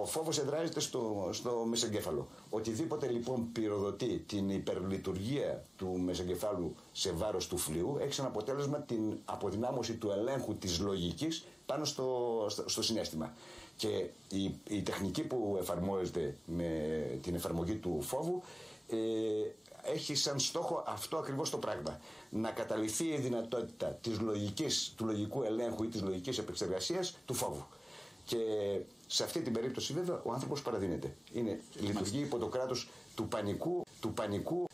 Ο φόβος εδράζεται στο μεσεγκέφαλο. Οτιδήποτε λοιπόν πυροδοτεί την υπερλειτουργία του μεσεγκεφάλου σε βάρος του φλοιού έχει σαν αποτέλεσμα την αποδυνάμωση του ελέγχου της λογικής πάνω στο συναίσθημα. Και η τεχνική που εφαρμόζεται με την εφαρμογή του φόβου έχει σαν στόχο αυτό ακριβώς το πράγμα. Να καταλυθεί η δυνατότητα του λογικού ελέγχου ή της λογικής επεξεργασίας του φόβου. Και σε αυτή την περίπτωση βέβαια ο άνθρωπος παραδίνεται. Λειτουργεί υπό το κράτος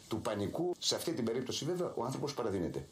του πανικού. Σε αυτή την περίπτωση βέβαια ο άνθρωπος παραδίνεται.